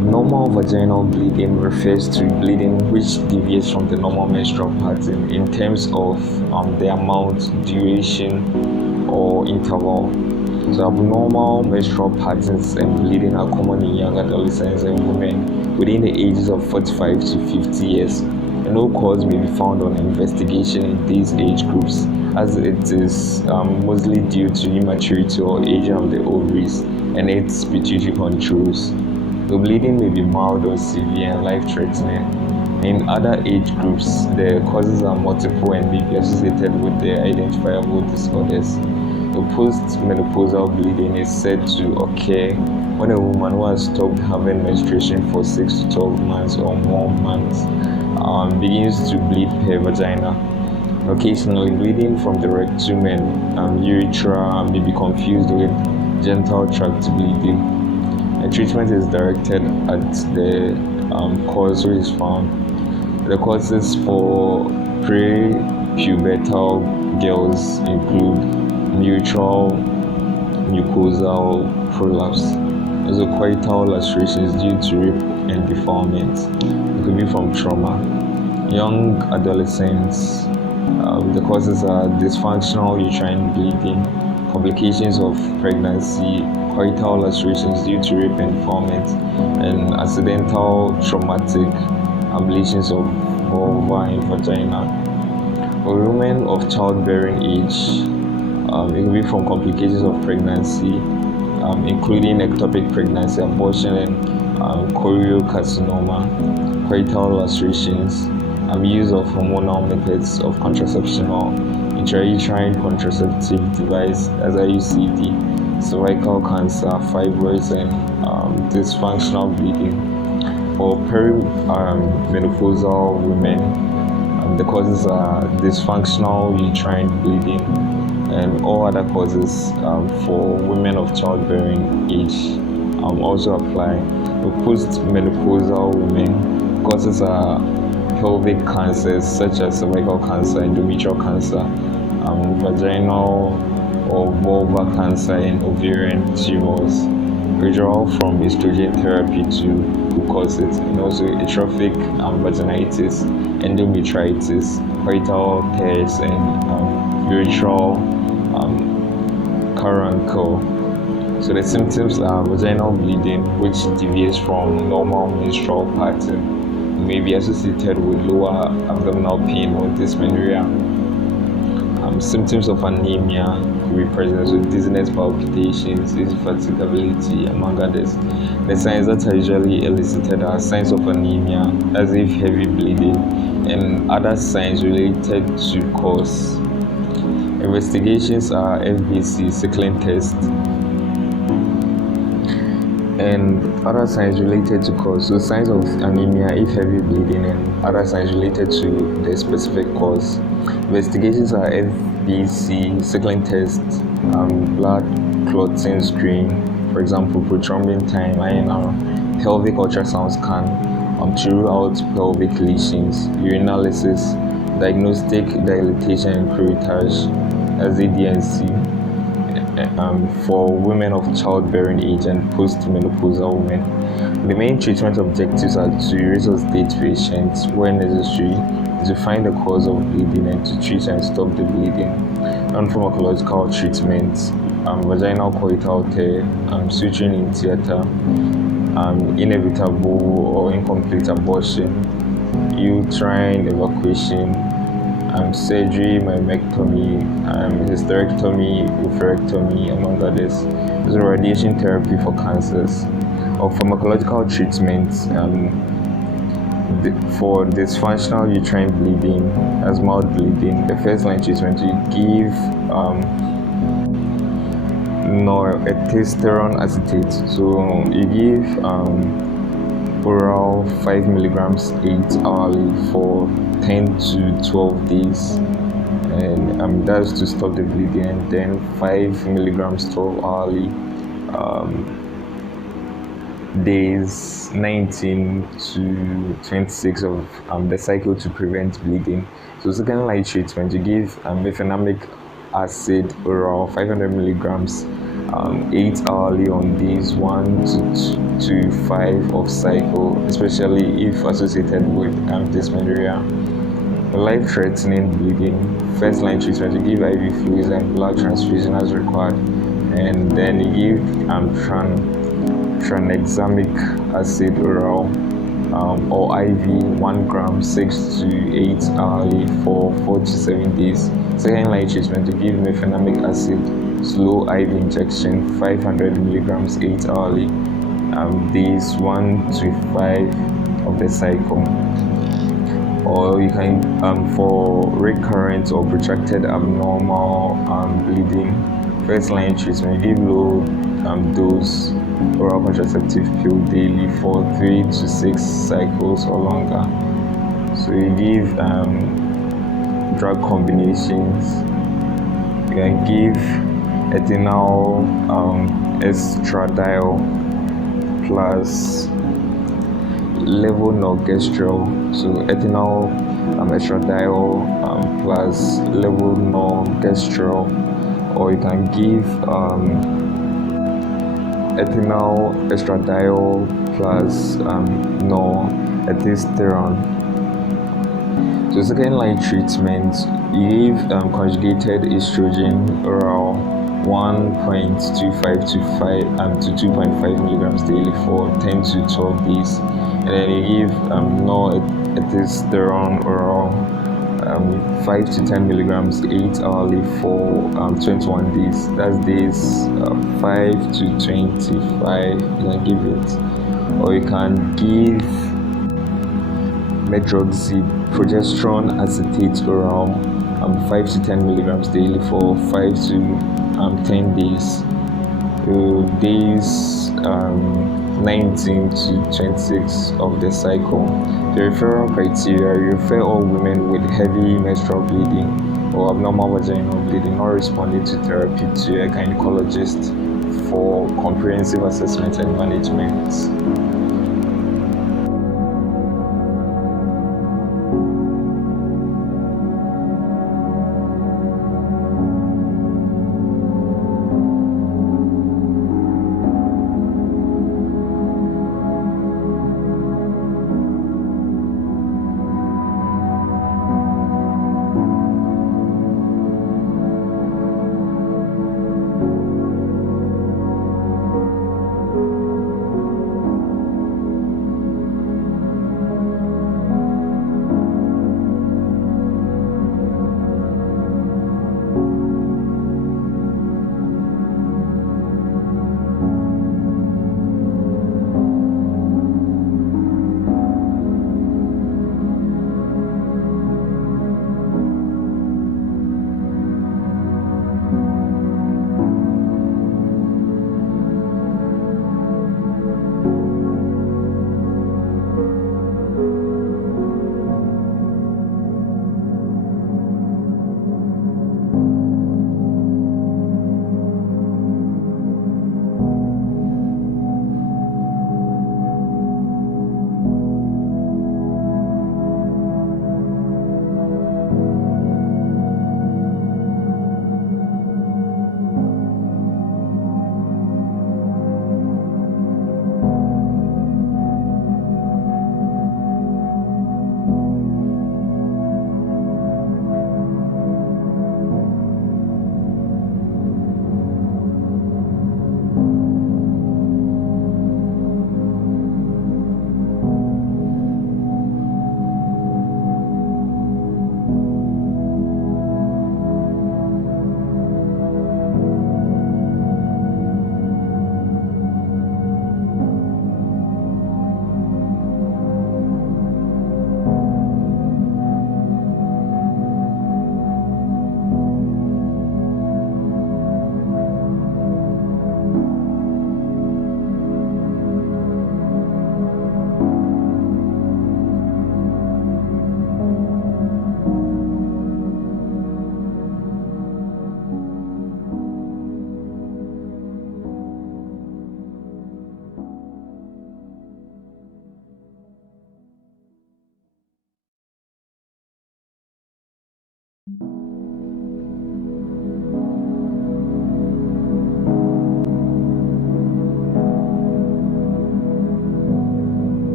Abnormal vaginal bleeding refers to bleeding which deviates from the normal menstrual pattern in terms of the amount, duration, or interval. So abnormal menstrual patterns and bleeding are common in young adolescents and women within the ages of 45 to 50 years. And no cause may be found on investigation in these age groups, as it is mostly due to immaturity or aging of the ovaries and its pituitary controls. The bleeding may be mild or severe and life-threatening. In other age groups, the causes are multiple and may be associated with the identifiable disorders. The post-menopausal bleeding is said to occur when a woman who has stopped having menstruation for 6 to 12 months or more months begins to bleed per vagina. Occasionally, bleeding from the rectum and urethra may be confused with genital tract bleeding. The treatment is directed at the cause which is found. The causes for pre-pubertal girls include urethral mucosal prolapse, also coital lacerations due to rape and defilement. It could be from trauma. Young adolescents, the causes are dysfunctional uterine bleeding, complications of pregnancy, coital lacerations due to rape and defilement, and accidental traumatic ablations of vulva and vagina. For women of childbearing age, it can be from complications of pregnancy, including ectopic pregnancy, abortion, and choriocarcinoma, coital lacerations, use of hormonal methods of contraception or intrauterine contraceptive device as IUCD, cervical cancer, fibroids, and dysfunctional bleeding. For perimenopausal women, the causes are dysfunctional uterine bleeding, and all other causes for women of childbearing age also apply. For post-menopausal women, causes are pelvic cancers such as cervical cancer, endometrial cancer, vaginal or vulvar cancer, and ovarian tumors. Withdrawal from estrogen therapy too could cause it, and also atrophic vaginitis, endometritis, coital tears, and urethral carancre. So the symptoms are vaginal bleeding, which deviates from normal menstrual pattern. It may be associated with lower abdominal pain or dysmenorrhea. Symptoms of anemia could be present with dizziness, palpitations, infatigability, among others. The signs that are usually elicited are signs of anemia, as if heavy bleeding, and other signs related to cause. Investigations are FBC, sickling test, and other signs related to cause. So signs of anemia if heavy bleeding, and other signs related to the specific cause. Investigations are FBC, sickling test, blood clotting screen, for example, prothrombin time, INR, pelvic ultrasound scan to rule out pelvic lesions, urinalysis, diagnostic dilatation and curettage, SADNC, for women of childbearing age and post-menopausal women. The main treatment objectives are to resuscitate patients where necessary, to find the cause of bleeding, and to treat and stop the bleeding. Non-pharmacological treatments, vaginal coital tear, suturing in theater, inevitable or incomplete abortion, uterine evacuation, surgery, myomectomy, hysterectomy, oophorectomy, among others. There's radiation therapy for cancers. Or pharmacological treatments for dysfunctional uterine bleeding, as mild bleeding. The first line treatment, you give norethistérone acetate. So you give oral 5 milligrams 8 hourly for 10 to 12 days, and that's to stop the bleeding, and then 5 milligrams 12 hourly days 19 to 26 of the cycle to prevent bleeding. So second line treatment, you give mefenamic acid oral 500 milligrams 8 hourly on days 1 to 5 of cycle, especially if associated with dysmenorrhea. Life-threatening bleeding, first-line treatment, you give IV fluids and blood transfusion as required, and then you give tranexamic acid oral or IV 1 gram 6 to 8 hourly for 4 to 7 days. Second-line treatment, you give mefenamic acid slow IV injection 500 milligrams 8 hourly, days 1 to 5 of the cycle. Or you can, for recurrent or protracted abnormal bleeding, first-line treatment, you give low dose oral contraceptive pill daily for 3 to 6 cycles or longer. So you give drug combinations. You can give ethinyl estradiol plus levonorgestrel. So ethinyl estradiol plus levonorgestrel, or you can give ethinyl estradiol plus norethistérone. So second-line treatment, you give conjugated estrogen oral 1.25 to 2.5 milligrams daily for 10 to 12 days, and then you give norethistérone oral 5 to 10 milligrams 8 hourly for 21 days. That's days 5 to 25. You can give it, or you can give medroxyprogesterone acetate oral 5 to 10 milligrams daily for 5 to 10 days, days 19 to 26 of the cycle. The referral criteria: you refer all women with heavy menstrual bleeding or abnormal vaginal bleeding not responding to therapy to a gynecologist for comprehensive assessment and management.